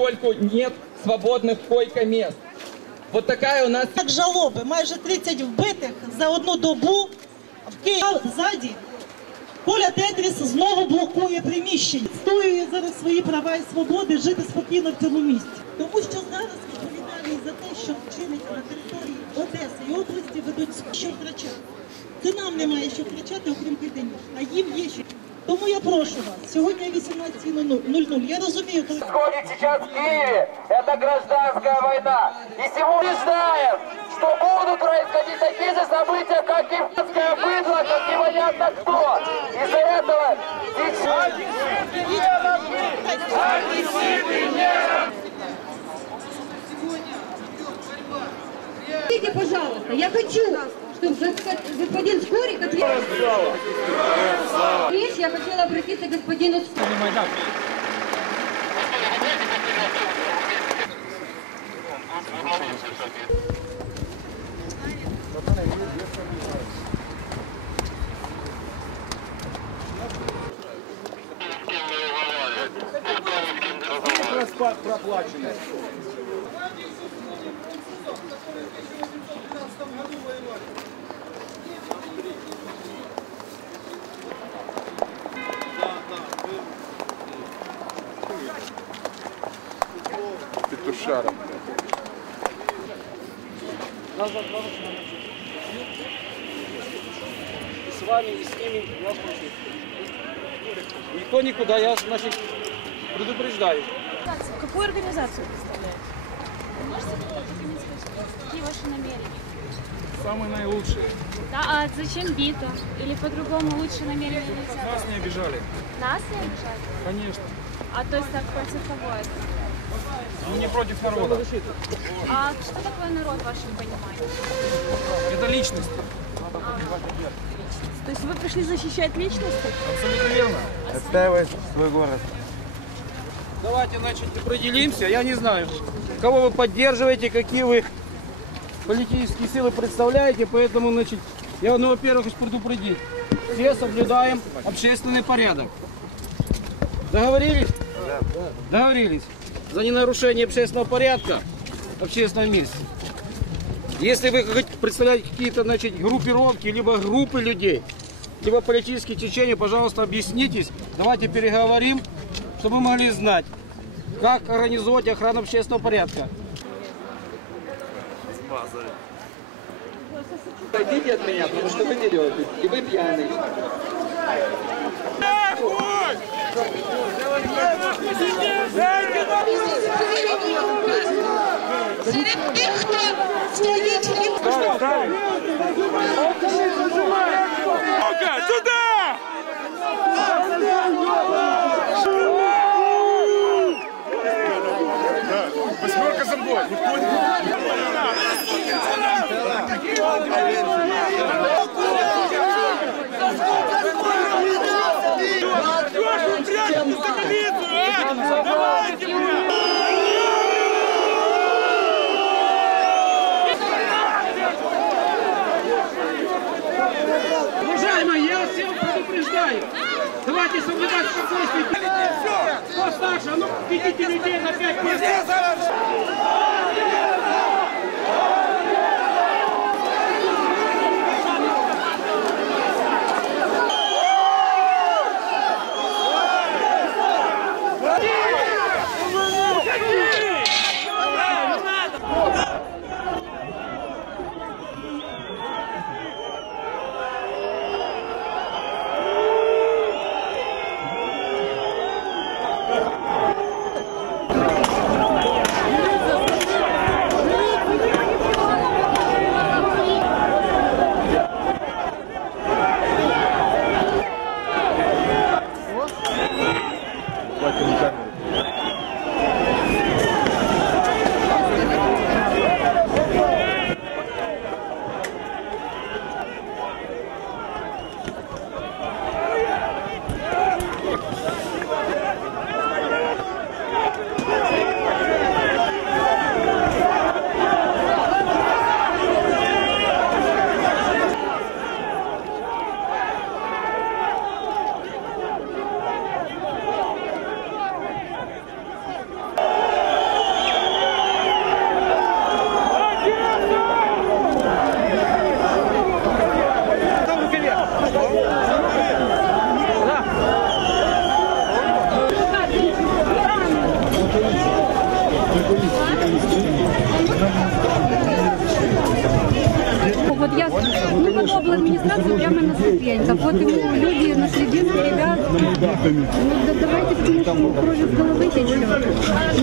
поскольку нет свободных койко-мест. Вот такая у нас Так жалоби, майже 30 вбитих за одну добу в Києві. Ззаді Коля Тетріс знову блокує приміщення. Стоює зараз свої права і свободи жити спокійно в цьому місті. Тому що зараз відповідальність за те, що вчинить на території Одеси і області, ведуть що втрачати. Це нам немає що втрачати, окрім киданів, а їм є що. Тому я прошу вас, сьогодні 18.00. Я розумію, коли происходит сейчас в Киеве, это гражданская война. И сегодня знаем, что будут происходить такие же события, как и финское быдло, как непонятно кто. Из-за этого сейчас... Простите, пожалуйста, я хочу, господин Скорик ответил. Речь, я хотела обратиться к господину Скорику. Петушаром. с вами, и с ними я спросил. Никто никуда, я, значит, предупреждаю. Какую организацию представляете? Вы можете какие ваши намерения? Самые наилучшие. Да, а зачем бито? Или по-другому лучше намерения нельзя? Нас не обижали. Нас не обижать? Конечно. А то есть так против кого это? Ну не против народа. А что такое народ в вашем понимании? Это личности. То есть вы пришли защищать личности? Абсолютно верно. Отстаивать свой город. Давайте, значит, определимся. Я не знаю, кого вы поддерживаете, какие вы политические силы представляете, поэтому, значит, я, ну, во-первых, хочу предупредить. Все соблюдаем общественный порядок. Договорились? Договорились. За ненарушение общественного порядка в общественном месте. Если вы представляете какие-то, значит, группировки, либо группы людей, либо политические течения, пожалуйста, объяснитесь. Давайте переговорим, чтобы мы могли знать, как организовать охрану общественного порядка. Отойдите от меня, потому что вы берете, и вы пьяный. Серед тих, хто стоїть Восьмерка за мной. Никто не... Уважаемые, я вас всех предупреждаю. Давайте соблюдать спокойствие. Кто старше? А ну, ведите людей на 5 мест. Вот я ну, под обл. администрацию прямо на ступеньках. Вот ему люди на средину ребят. Ну, да, давайте, потому что кровь из головы течет.